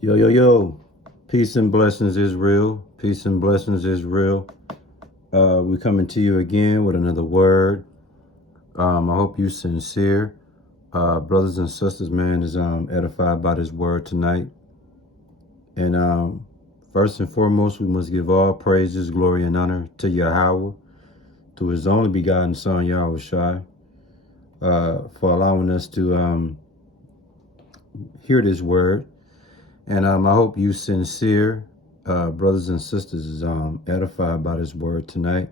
Yo, yo, yo. Peace and blessings is real. Peace and blessings is real. We're coming to you again with another word. I hope you sincere. Brothers and sisters, man, is edified by this word tonight. And first and foremost, we must give all praises, glory, and honor to Yahweh, to his only begotten son, Yahweh Shai, for allowing us to hear this word. And I hope you sincere, brothers and sisters, is edified by this word tonight.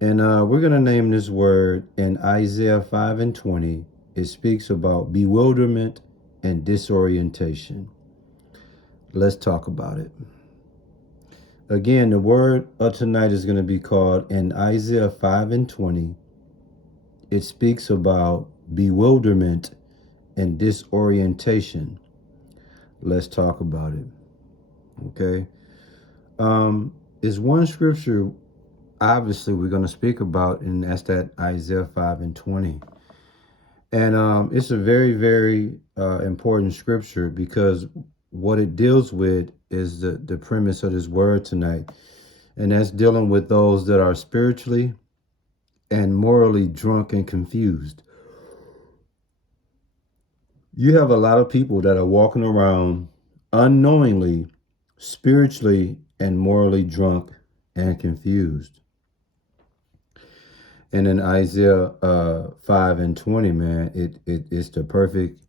And we're going to name this word in Isaiah 5 and 20. It speaks about bewilderment and disorientation. Let's talk about it. Again, the word of tonight is going to be called in Isaiah 5 and 20. It speaks about bewilderment and disorientation. Let's talk about it. Okay. Is one scripture obviously we're going to speak about, and that's that Isaiah 5 and 20. And it's a very, very important scripture, because what it deals with is the premise of this word tonight. And that's dealing with those that are spiritually and morally drunk and confused. You have a lot of people that are walking around unknowingly, spiritually and morally drunk and confused. And in Isaiah 5 and 20, man, it's the perfect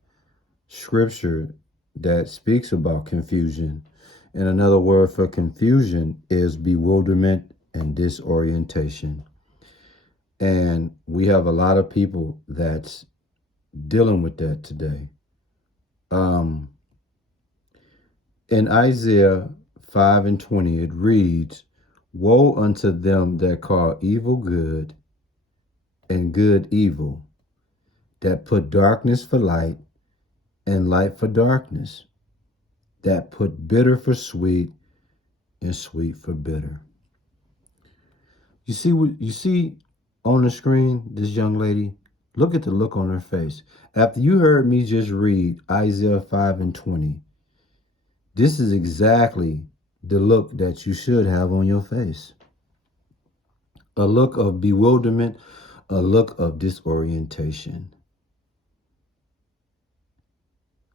scripture that speaks about confusion. And another word for confusion is bewilderment and disorientation. And we have a lot of people that's dealing with that today. In Isaiah 5 and 20, it reads, "Woe unto them that call evil good and good evil, that put darkness for light and light for darkness, that put bitter for sweet and sweet for bitter." You see what you see on the screen, this young lady? Look at the look on her face. After you heard me just read Isaiah 5 and 20, this is exactly the look that you should have on your face. A look of bewilderment, a look of disorientation.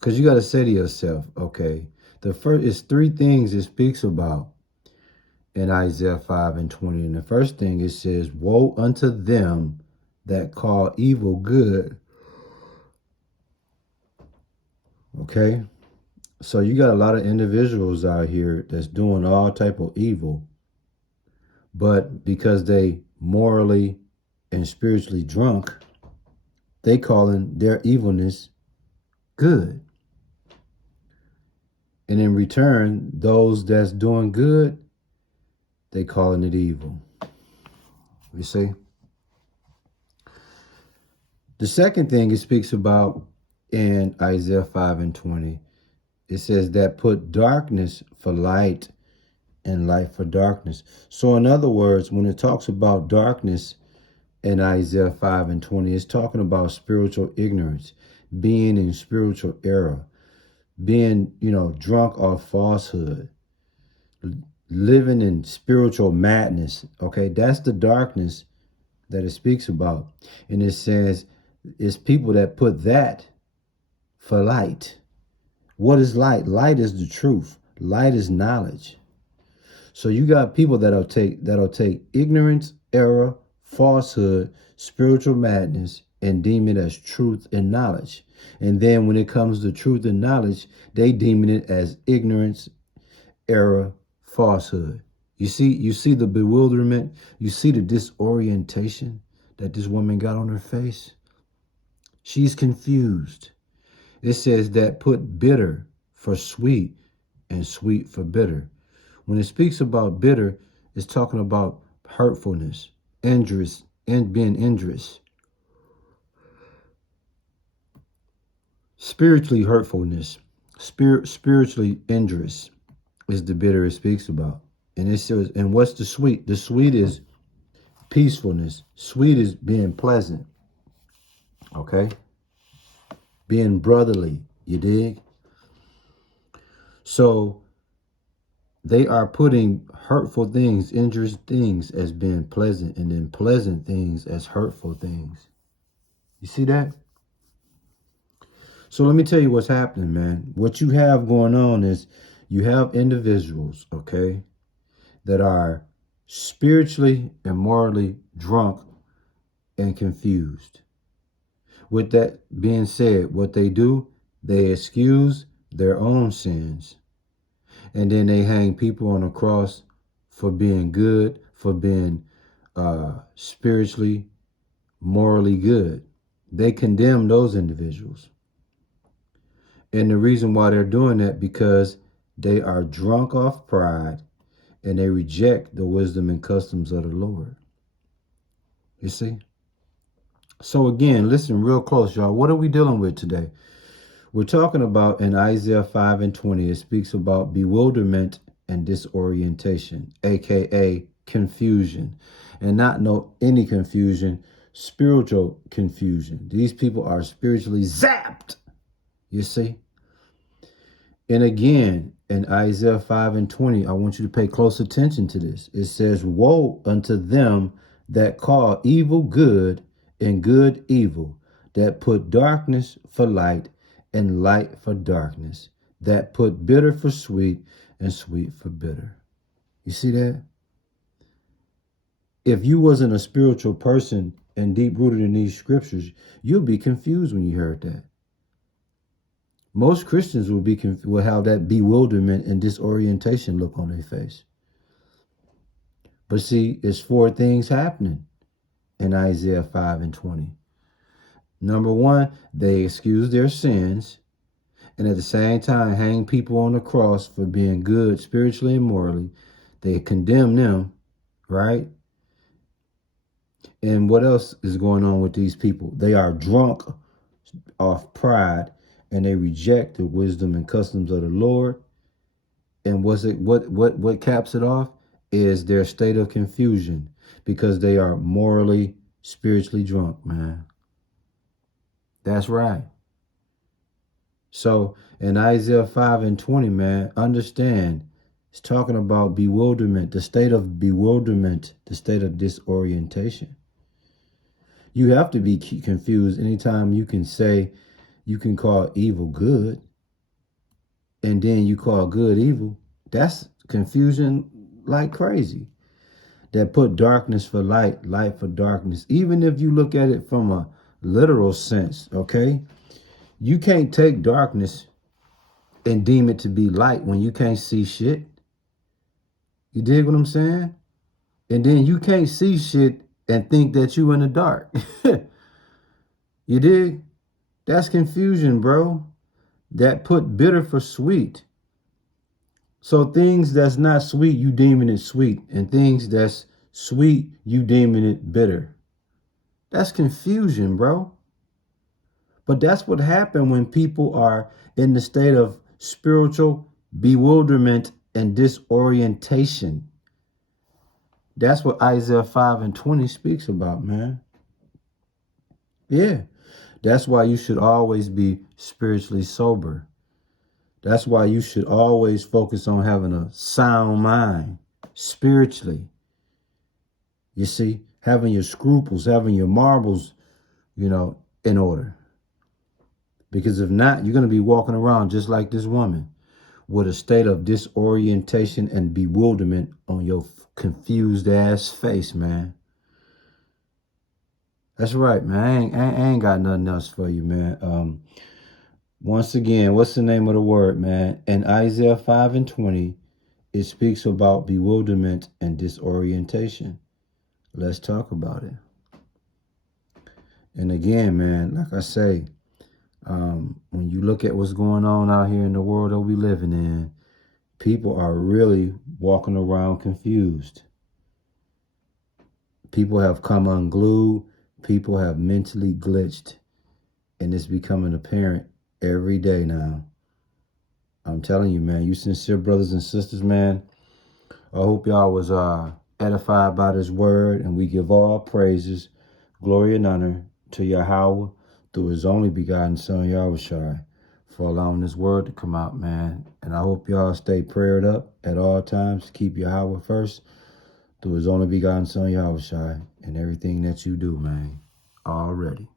Because you got to say to yourself, okay, the first is three things it speaks about in Isaiah 5 and 20. And the first thing it says, woe unto them that call evil good. Okay. So you got a lot of individuals out here that's doing all type of evil, but because they morally and spiritually drunk, they calling their evilness good. And in return, those that's doing good, they calling it evil. You see? The second thing it speaks about in Isaiah 5 and 20, it says that put darkness for light and light for darkness. So in other words, when it talks about darkness in Isaiah 5 and 20, it's talking about spiritual ignorance, being in spiritual error, being, drunk off falsehood, living in spiritual madness. Okay, that's the darkness that it speaks about. And it says it's people that put that for light. What is light? Light is the truth. Light is knowledge. So you got people that'll take ignorance, error, falsehood, spiritual madness, and deem it as truth and knowledge. And then when it comes to truth and knowledge, they deem it as ignorance, error, falsehood. You see the bewilderment, you see the disorientation that this woman got on her face. She's confused. It says that put bitter for sweet and sweet for bitter. When it speaks about bitter, it's talking about hurtfulness, injurious, and being injurious. Spiritually hurtfulness, spiritually injurious is the bitter it speaks about. And it says, and what's the sweet? The sweet is peacefulness. Sweet is being pleasant. Okay? Being brotherly, you dig? So they are putting hurtful things, injurious things as being pleasant, and then pleasant things as hurtful things. You see that? So let me tell you what's happening, man. What you have going on is you have individuals, okay, that are spiritually and morally drunk and confused. With that being said, what they do, they excuse their own sins. And then they hang people on a cross for being good, for being spiritually, morally good. They condemn those individuals. And the reason why they're doing that, because they are drunk off pride and they reject the wisdom and customs of the Lord. You see? So again, listen real close, y'all. What are we dealing with today? We're talking about in Isaiah 5:20, it speaks about bewilderment and disorientation, aka confusion. And not any confusion, spiritual confusion. These people are spiritually zapped. You see? And again, in Isaiah 5:20, I want you to pay close attention to this. It says, woe unto them that call evil good and good evil, that put darkness for light and light for darkness, that put bitter for sweet and sweet for bitter. You see that? If you wasn't a spiritual person and deep rooted in these scriptures, you'll be confused when you heard that. Most Christians will have that bewilderment and disorientation look on their face. But see, it's four things happening in Isaiah 5:20. Number one, they excuse their sins and at the same time hang people on the cross for being good spiritually and morally. They condemn them, right? And what else is going on with these people? They are drunk off pride and they reject the wisdom and customs of the Lord. And what caps it off is their state of confusion, because they are morally, spiritually drunk, man. That's right. So in Isaiah 5:20, man, understand, it's talking about bewilderment, the state of bewilderment, the state of disorientation. You have to be confused anytime you can call evil good, and then you call good evil. That's confusion like crazy. That put darkness for light, light for darkness. Even if you look at it from a literal sense, okay? You can't take darkness and deem it to be light when you can't see shit. You dig what I'm saying? And then you can't see shit and think that you in the dark. You dig? That's confusion, bro. That put bitter for sweet. So things that's not sweet, you deeming it sweet. And things that's sweet, you deeming it bitter. That's confusion, bro. But that's what happened when people are in the state of spiritual bewilderment and disorientation. That's what Isaiah 5:20 speaks about, man. Yeah. That's why you should always be spiritually sober. That's why you should always focus on having a sound mind spiritually. You see, having your scruples, having your marbles, in order. Because if not, you're going to be walking around just like this woman with a state of disorientation and bewilderment on your confused ass face, man. That's right, man. I ain't got nothing else for you, man. Once again, what's the name of the word, man? In Isaiah 5:20, it speaks about bewilderment and disorientation. Let's talk about it. And again, man, like I say, when you look at what's going on out here in the world that we living in, people are really walking around confused. People have come unglued. People have mentally glitched. And it's becoming apparent every day now. I'm telling you, man, you sincere brothers and sisters, man, I hope y'all was edified by this word, and we give all praises, glory, and honor to Yahweh through his only begotten son, Yahushua, for allowing this word to come out, man. And I hope y'all stay prayed up at all times. Keep Yahweh first through his only begotten son, Yahushai, and everything that you do, man. Already.